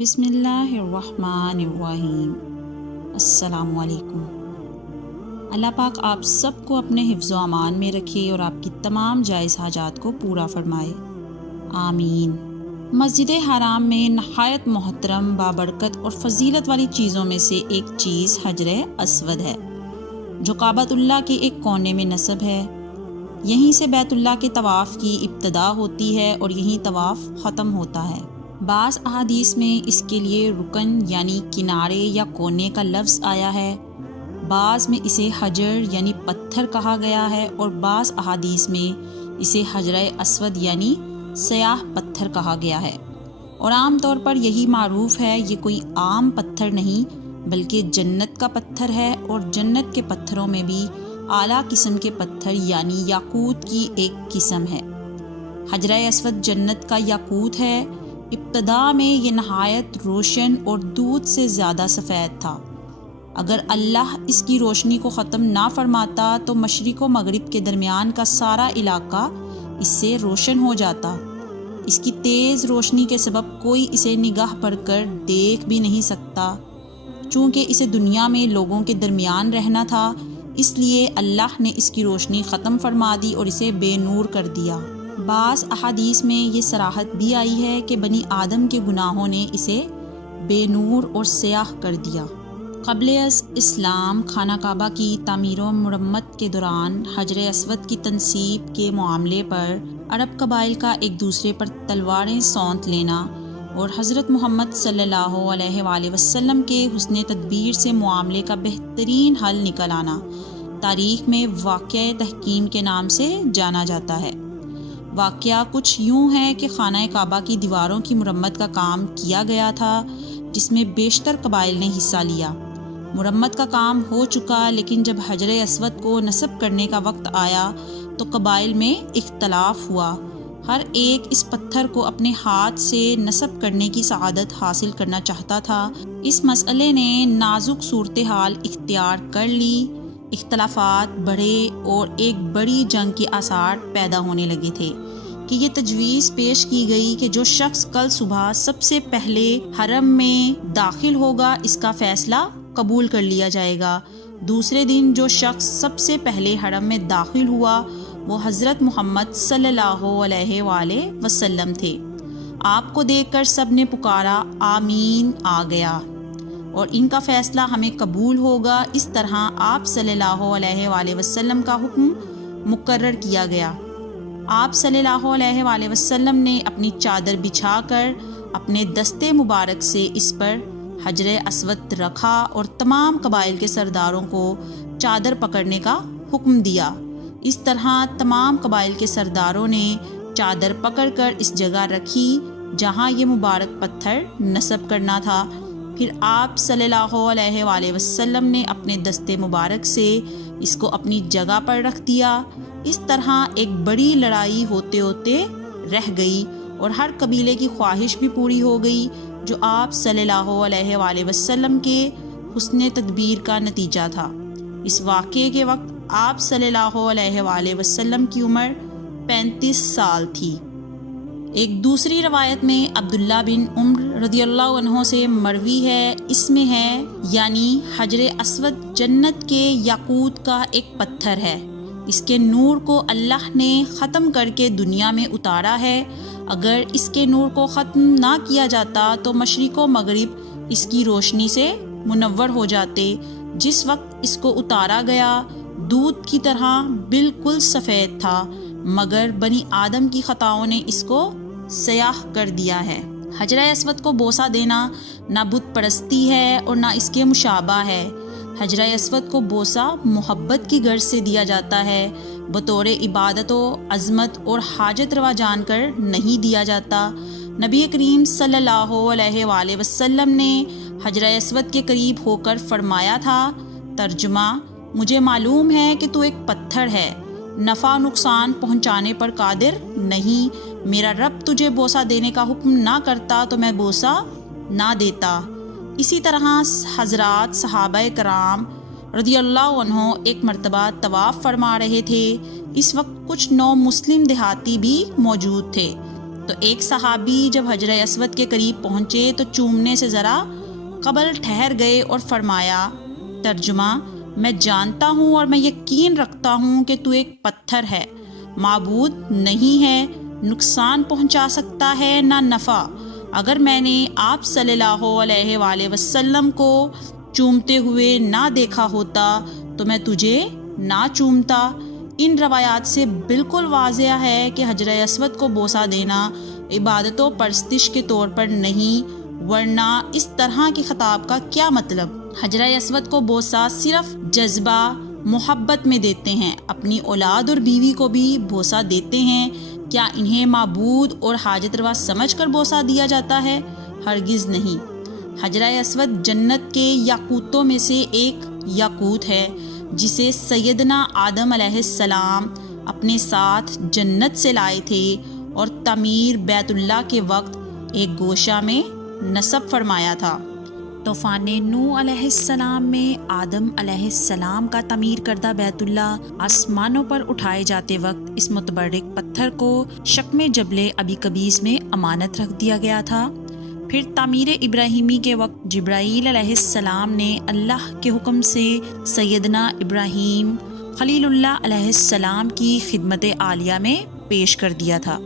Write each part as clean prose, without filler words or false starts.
بسم اللہ الرحمن الرحیم۔ السلام علیکم۔ اللہ پاک آپ سب کو اپنے حفظ و امان میں رکھے اور آپ کی تمام جائز حاجات کو پورا فرمائے، آمین۔ مسجد حرام میں نہایت محترم، بابرکت اور فضیلت والی چیزوں میں سے ایک چیز حجر اسود ہے، جو کعبۃ اللہ کے ایک کونے میں نصب ہے۔ یہیں سے بیت اللہ کے طواف کی ابتدا ہوتی ہے اور یہیں طواف ختم ہوتا ہے۔ بعض احادیث میں اس کے لیے رکن یعنی کنارے یا کونے کا لفظ آیا ہے، بعض میں اسے حجر یعنی پتھر کہا گیا ہے اور بعض احادیث میں اسے حجر اسود یعنی سیاہ پتھر کہا گیا ہے، اور عام طور پر یہی معروف ہے۔ یہ کوئی عام پتھر نہیں بلکہ جنت کا پتھر ہے، اور جنت کے پتھروں میں بھی اعلیٰ قسم کے پتھر یعنی یاقوت کی ایک قسم ہے۔ حجر اسود جنت کا یاقوت ہے۔ ابتدا میں یہ نہایت روشن اور دودھ سے زیادہ سفید تھا۔ اگر اللہ اس کی روشنی کو ختم نہ فرماتا تو مشرق و مغرب کے درمیان کا سارا علاقہ اس سے روشن ہو جاتا۔ اس کی تیز روشنی کے سبب کوئی اسے نگاہ بھر کر دیکھ بھی نہیں سکتا۔ چونکہ اسے دنیا میں لوگوں کے درمیان رہنا تھا، اس لیے اللہ نے اس کی روشنی ختم فرما دی اور اسے بے نور کر دیا۔ بعض احادیث میں یہ صراحت بھی آئی ہے کہ بنی آدم کے گناہوں نے اسے بے نور اور سیاہ کر دیا۔ قبل از اسلام خانہ کعبہ کی تعمیر و مرمت کے دوران حجر اسود کی تنصیب کے معاملے پر عرب قبائل کا ایک دوسرے پر تلواریں سونت لینا اور حضرت محمد صلی اللہ علیہ وآلہ وسلم کے حسن تدبیر سے معاملے کا بہترین حل نکل آنا تاریخ میں واقعہ تحکیم کے نام سے جانا جاتا ہے۔ واقعہ کچھ یوں ہے کہ خانہ کعبہ کی دیواروں کی مرمت کا کام کیا گیا تھا، جس میں بیشتر قبائل نے حصہ لیا۔ مرمت کا کام ہو چکا، لیکن جب حجر اسود کو نصب کرنے کا وقت آیا تو قبائل میں اختلاف ہوا۔ ہر ایک اس پتھر کو اپنے ہاتھ سے نصب کرنے کی سعادت حاصل کرنا چاہتا تھا۔ اس مسئلے نے نازک صورتحال اختیار کر لی، اختلافات بڑھے اور ایک بڑی جنگ کے آثار پیدا ہونے لگے تھے کہ یہ تجویز پیش کی گئی کہ جو شخص کل صبح سب سے پہلے حرم میں داخل ہوگا اس کا فیصلہ قبول کر لیا جائے گا۔ دوسرے دن جو شخص سب سے پہلے حرم میں داخل ہوا وہ حضرت محمد صلی اللہ علیہ وآلہ وسلم تھے۔ آپ کو دیکھ کر سب نے پکارا، آمین آ گیا اور ان کا فیصلہ ہمیں قبول ہوگا۔ اس طرح آپ صلی اللہ علیہ وآلہ وسلم کا حکم مقرر کیا گیا۔ آپ صلی اللہ علیہ وآلہ وسلم نے اپنی چادر بچھا کر اپنے دستے مبارک سے اس پر حجر اسود رکھا اور تمام قبائل کے سرداروں کو چادر پکڑنے کا حکم دیا۔ اس طرح تمام قبائل کے سرداروں نے چادر پکڑ کر اس جگہ رکھی جہاں یہ مبارک پتھر نصب کرنا تھا۔ پھر آپ صلی اللہ علیہ وآلہ وسلم نے اپنے دستے مبارک سے اس کو اپنی جگہ پر رکھ دیا۔ اس طرح ایک بڑی لڑائی ہوتے ہوتے رہ گئی اور ہر قبیلے کی خواہش بھی پوری ہو گئی، جو آپ صلی اللہ علیہ وآلہ وسلم کے حسن تدبیر کا نتیجہ تھا۔ اس واقعے کے وقت آپ صلی اللہ علیہ وآلہ وسلم کی عمر 35 سال تھی۔ ایک دوسری روایت میں عبداللہ بن عمر رضی اللہ عنہ سے مروی ہے، اس میں ہے یعنی حجر اسود جنت کے یاقوت کا ایک پتھر ہے، اس کے نور کو اللہ نے ختم کر کے دنیا میں اتارا ہے۔ اگر اس کے نور کو ختم نہ کیا جاتا تو مشرق و مغرب اس کی روشنی سے منور ہو جاتے۔ جس وقت اس کو اتارا گیا دودھ کی طرح بالکل سفید تھا، مگر بنی آدم کی خطاؤں نے اس کو سیاہ کر دیا ہے۔ حجر اسود کو بوسہ دینا نہ بت پرستی ہے اور نہ اس کے مشابہ ہے۔ حجر اسود کو بوسہ محبت کی غرض سے دیا جاتا ہے، بطور عبادت و عظمت اور حاجت روا جان کر نہیں دیا جاتا۔ نبی کریم صلی اللہ علیہ وآلہ وسلم نے حجر اسود کے قریب ہو کر فرمایا تھا، ترجمہ: مجھے معلوم ہے کہ تو ایک پتھر ہے، نفع نقصان پہنچانے پر قادر نہیں۔ میرا رب تجھے بوسہ دینے کا حکم نہ کرتا تو میں بوسہ نہ دیتا۔ اسی طرح حضرات صحابہ کرام رضی اللہ عنہ ایک مرتبہ طواف فرما رہے تھے۔ اس وقت کچھ نو مسلم دیہاتی بھی موجود تھے، تو ایک صحابی جب حجر اسود کے قریب پہنچے تو چومنے سے ذرا قبل ٹھہر گئے اور فرمایا، ترجمہ: میں جانتا ہوں اور میں یقین رکھتا ہوں کہ تو ایک پتھر ہے، معبود نہیں ہے، نقصان پہنچا سکتا ہے نہ نفع۔ اگر میں نے آپ صلی اللہ علیہ وآلہ وسلم کو چومتے ہوئے نہ دیکھا ہوتا تو میں تجھے نہ چومتا۔ ان روایات سے بالکل واضح ہے کہ حجر اسود کو بوسہ دینا عبادت و پرستش کے طور پر نہیں، ورنہ اس طرح کے خطاب کا کیا مطلب؟ حجر اسود کو بوسہ صرف جذبہ محبت میں دیتے ہیں، اپنی اولاد اور بیوی کو بھی بوسہ دیتے ہیں۔ کیا انہیں معبود اور حاجت روا سمجھ کر بوسہ دیا جاتا ہے؟ ہرگز نہیں۔ حجر اسود جنت کے یاقوتوں میں سے ایک یاقوت ہے جسے سیدنا آدم علیہ السلام اپنے ساتھ جنت سے لائے تھے اور تعمیر بیت اللہ کے وقت ایک گوشہ میں نصب فرمایا تھا۔ طوفان نوح علیہ السلام میں آدم علیہ السلام کا تعمیر کردہ بیت اللہ آسمانوں پر اٹھائے جاتے وقت اس متبرک پتھر کو شکم جبل ابی قبیس میں امانت رکھ دیا گیا تھا۔ پھر تعمیر ابراہیمی کے وقت جبرائیل علیہ السلام نے اللہ کے حکم سے سیدنا ابراہیم خلیل اللہ علیہ السلام کی خدمت عالیہ میں پیش کر دیا تھا۔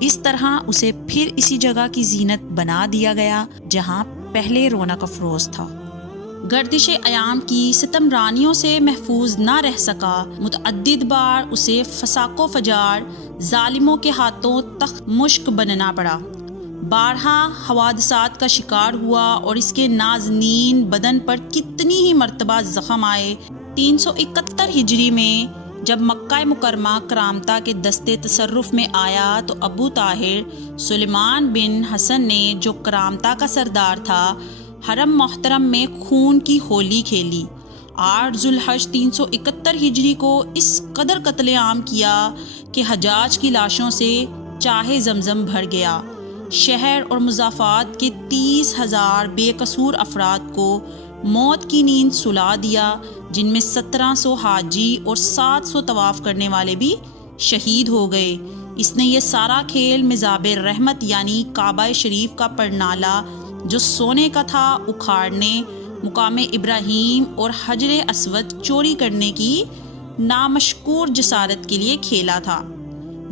اس طرح اسے پھر اسی جگہ کی زینت بنا دیا گیا جہاں پہلے رونق افروز تھا۔ گردش ایام کی ستم رانیوں سے محفوظ نہ رہ سکا، متعدد بار اسے فساق و فجار ظالموں کے ہاتھوں تخت مشک بننا پڑا، بارہا حوادثات کا شکار ہوا اور اس کے نازنین بدن پر کتنی ہی مرتبہ زخم آئے۔ 371 ہجری میں جب مکہ مکرمہ کرامتہ کے دستے تصرف میں آیا تو ابو طاہر سلیمان بن حسن نے، جو کرامتہ کا سردار تھا، حرم محترم میں خون کی ہولی کھیلی۔ 8 ذوالحج 371 ہجری کو اس قدر قتل عام کیا کہ حجاج کی لاشوں سے چاہے زمزم بھر گیا۔ شہر اور مضافات کے 30,000 بے قصور افراد کو موت کی نیند سلا دیا، جن میں 1700 حاجی اور 700 طواف کرنے والے بھی شہید ہو گئے۔ اس نے یہ سارا کھیل مزاب رحمت یعنی کعبہ شریف کا پرنالہ جو سونے کا تھا اکھاڑنے، مقام ابراہیم اور حجر اسود چوری کرنے کی نامشکور جسارت کے لیے کھیلا تھا۔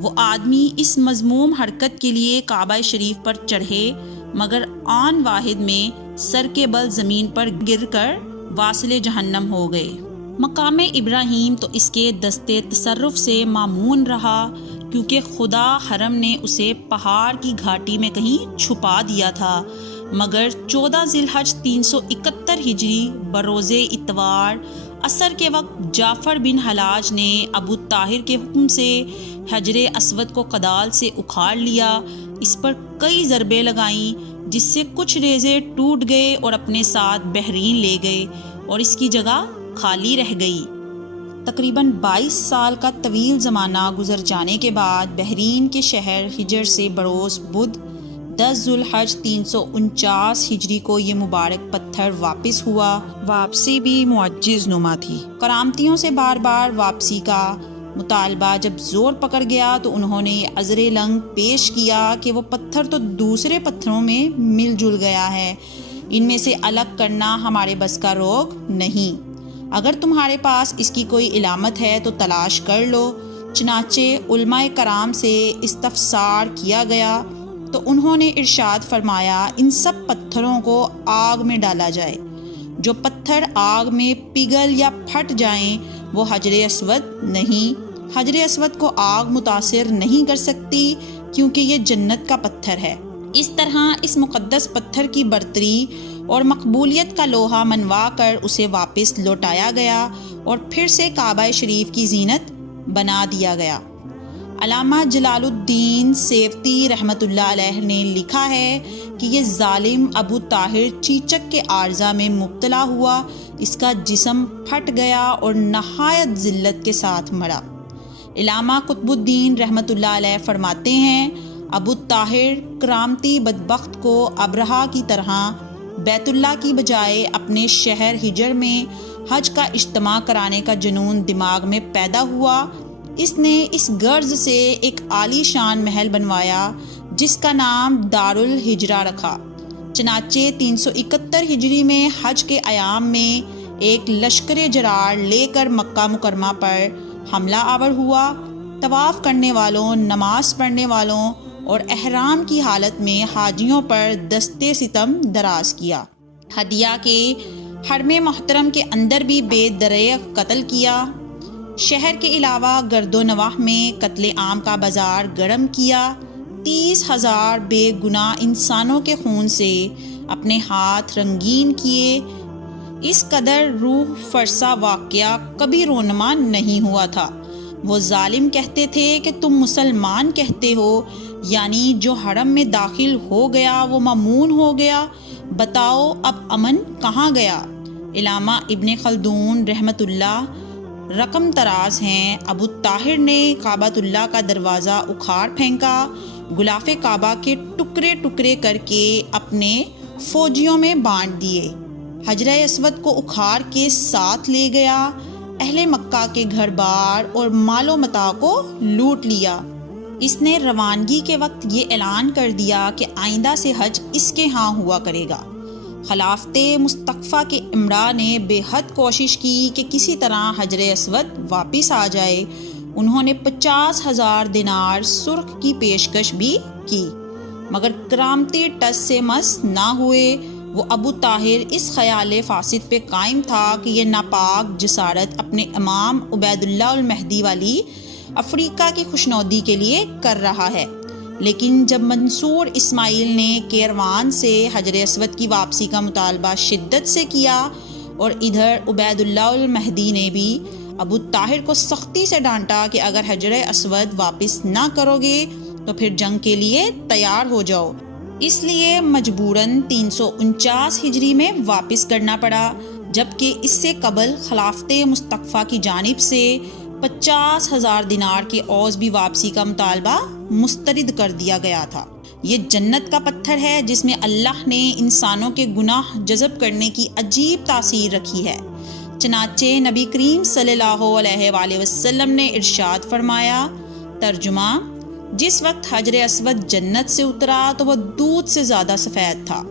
وہ آدمی اس مذموم حرکت کے لیے کعبہ شریف پر چڑھے، مگر آن واحد میں سر کے بل زمین پر گر کر واصل جہنم ہو گئے۔ مقام ابراہیم تو اس کے دستے تصرف سے مامون رہا، کیونکہ خدا حرم نے اسے پہاڑ کی گھاٹی میں کہیں چھپا دیا تھا، مگر 14 ذی الحج 371 ہجری بروز اتوار عصر کے وقت جعفر بن حلاج نے ابو طاہر کے حکم سے حجر اسود کو کدال سے اکھاڑ لیا، اس پر کئی ضربیں لگائیں جس سے کچھ ریزے ٹوٹ گئے اور اپنے ساتھ بحرین لے گئے اور اس کی جگہ خالی رہ گئی۔ تقریباً 22 سال کا طویل زمانہ گزر جانے کے بعد بحرین کے شہر حجر سے بروز بدھ 10 ذوالحج 349 ہجری کو یہ مبارک پتھر واپس ہوا۔ واپسی بھی معجز نما تھی۔ کرامتیوں سے بار بار واپسی کا مطالبہ جب زور پکڑ گیا تو انہوں نے عذر لنگ پیش کیا کہ وہ پتھر تو دوسرے پتھروں میں مل جل گیا ہے، ان میں سے الگ کرنا ہمارے بس کا روگ نہیں۔ اگر تمہارے پاس اس کی کوئی علامت ہے تو تلاش کر لو۔ چنانچہ علماء کرام سے استفسار کیا گیا تو انہوں نے ارشاد فرمایا، ان سب پتھروں کو آگ میں ڈالا جائے، جو پتھر آگ میں پگھل یا پھٹ جائیں وہ حجر اسود نہیں۔ حجر اسود کو آگ متاثر نہیں کر سکتی کیونکہ یہ جنت کا پتھر ہے۔ اس طرح اس مقدس پتھر کی برتری اور مقبولیت کا لوہا منوا کر اسے واپس لوٹایا گیا اور پھر سے کعبہ شریف کی زینت بنا دیا گیا۔ علامہ جلال الدین سیوطی رحمۃ اللہ علیہ نے لکھا ہے کہ یہ ظالم ابو طاہر چیچک کے عارضہ میں مبتلا ہوا، اس کا جسم پھٹ گیا اور نہایت ذلت کے ساتھ مرا۔ علامہ قطب الدین رحمۃ اللہ علیہ فرماتے ہیں، ابو طاہر کرامتی بدبخت کو ابرہہ کی طرح بیت اللہ کی بجائے اپنے شہر حجر میں حج کا اجتماع کرانے کا جنون دماغ میں پیدا ہوا۔ اس نے اس غرض سے ایک عالی شان محل بنوایا جس کا نام دارالحجرہ رکھا۔ چنانچہ 371 ہجری میں حج کے ایام میں ایک لشکر جرار لے کر مکہ مکرمہ پر حملہ آور ہوا۔ طواف کرنے والوں، نماز پڑھنے والوں اور احرام کی حالت میں حاجیوں پر دستے ستم دراز کیا۔ ہدیہ کے حرم محترم کے اندر بھی بے دریغ قتل کیا۔ شہر کے علاوہ گرد و نواح میں قتل عام کا بازار گرم کیا۔ 30,000 بے گناہ انسانوں کے خون سے اپنے ہاتھ رنگین کیے۔ اس قدر روح فرسا واقعہ کبھی رونما نہیں ہوا تھا۔ وہ ظالم کہتے تھے کہ تم مسلمان کہتے ہو، یعنی جو حرم میں داخل ہو گیا وہ مامون ہو گیا، بتاؤ اب امن کہاں گیا؟ علامہ ابن خلدون رحمۃ اللہ رقم تراز ہیں۔ ابو طاہر نے کعبۃ اللہ کا دروازہ اکھاڑ پھینکا، غلاف کعبہ کے ٹکڑے ٹکڑے کر کے اپنے فوجیوں میں بانٹ دیے، حجر اسود کو اکھاڑ کے ساتھ لے گیا، اہل مکہ کے گھر بار اور مال و متاع کو لوٹ لیا۔ اس نے روانگی کے وقت یہ اعلان کر دیا کہ آئندہ سے حج اس کے ہاں ہوا کرے گا۔ خلافت مصطفیٰ کے امراء نے بے حد کوشش کی کہ کسی طرح حجر اسود واپس آ جائے۔ انہوں نے 50,000 دینار سرخ کی پیشکش بھی کی، مگر کرامتی ٹس سے مس نہ ہوئے۔ وہ ابو طاہر اس خیال فاسد پہ قائم تھا کہ یہ ناپاک جسارت اپنے امام عبید اللہ المہدی والی افریقہ کی خوشنودی کے لیے کر رہا ہے۔ لیکن جب منصور اسماعیل نے کیروان سے حجر اسود کی واپسی کا مطالبہ شدت سے کیا اور ادھر عبید اللہ المہدی نے بھی ابو طاہر کو سختی سے ڈانٹا کہ اگر حجر اسود واپس نہ کرو گے تو پھر جنگ کے لیے تیار ہو جاؤ، اس لیے مجبوراً 349 ہجری میں واپس کرنا پڑا، جبکہ اس سے قبل خلافت مصطفیٰ کی جانب سے 50,000 دینار کے عوض بھی واپسی کا مطالبہ مسترد کر دیا گیا تھا۔ یہ جنت کا پتھر ہے جس میں اللہ نے انسانوں کے گناہ جذب کرنے کی عجیب تاثیر رکھی ہے۔ چنانچہ نبی کریم صلی اللہ علیہ وآلہ وسلم نے ارشاد فرمایا، ترجمہ: جس وقت حجر اسود جنت سے اترا تو وہ دودھ سے زیادہ سفید تھا،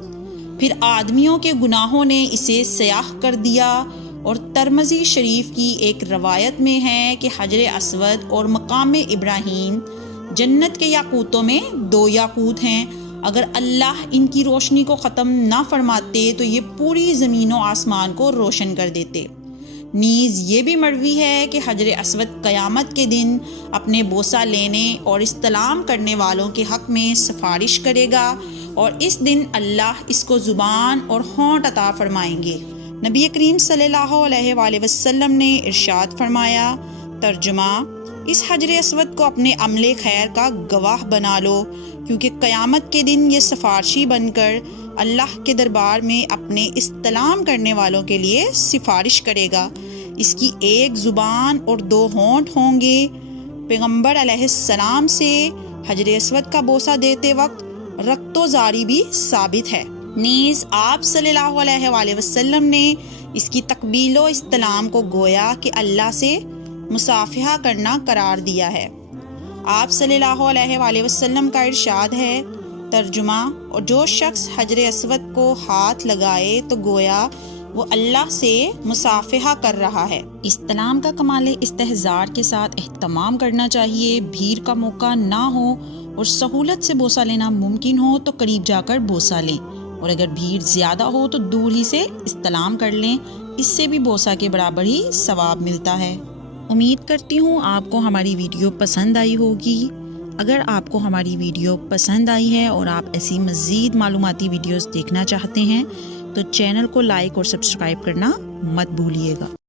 پھر آدمیوں کے گناہوں نے اسے سیاہ کر دیا۔ اور ترمذی شریف کی ایک روایت میں ہے کہ حجر اسود اور مقام ابراہیم جنت کے یاقوتوں میں 2 یاقوت ہیں، اگر اللہ ان کی روشنی کو ختم نہ فرماتے تو یہ پوری زمین و آسمان کو روشن کر دیتے۔ نیز یہ بھی مروی ہے کہ حجر اسود قیامت کے دن اپنے بوسہ لینے اور استلام کرنے والوں کے حق میں سفارش کرے گا، اور اس دن اللہ اس کو زبان اور ہونٹ عطا فرمائیں گے۔ نبی کریم صلی اللہ علیہ وآلہ وسلم نے ارشاد فرمایا، ترجمہ: اس حجر اسود کو اپنے عمل خیر کا گواہ بنا لو، کیونکہ قیامت کے دن یہ سفارشی بن کر اللہ کے دربار میں اپنے استلام کرنے والوں کے لیے سفارش کرے گا۔ اس کی 1 زبان اور 2 ہونٹ ہوں گے۔ پیغمبر علیہ السلام سے حجر اسود کا بوسہ دیتے وقت رقت و زاری بھی ثابت ہے۔ نیز آپ صلی اللہ علیہ وآلہ وسلم نے اس کی تقبیل و استلام کو گویا کہ اللہ سے مصافحہ کرنا قرار دیا ہے۔ آپ صلی اللہ علیہ وآلہ وسلم کا ارشاد ہے، ترجمہ: اور جو شخص حجر اسود کو ہاتھ لگائے تو گویا وہ اللہ سے مصافحہ کر رہا ہے۔ استلام کا کمال استحضار کے ساتھ اہتمام کرنا چاہیے۔ بھیڑ کا موقع نہ ہو اور سہولت سے بوسہ لینا ممکن ہو تو قریب جا کر بوسہ لیں، اور اگر بھیڑ زیادہ ہو تو دور ہی سے استلام کر لیں، اس سے بھی بوسہ کے برابر ہی ثواب ملتا ہے۔ امید کرتی ہوں آپ کو ہماری ویڈیو پسند آئی ہوگی۔ اگر آپ کو ہماری ویڈیو پسند آئی ہے اور آپ ایسی مزید معلوماتی ویڈیوز دیکھنا چاہتے ہیں تو چینل کو لائک اور سبسکرائب کرنا مت بھولیے گا۔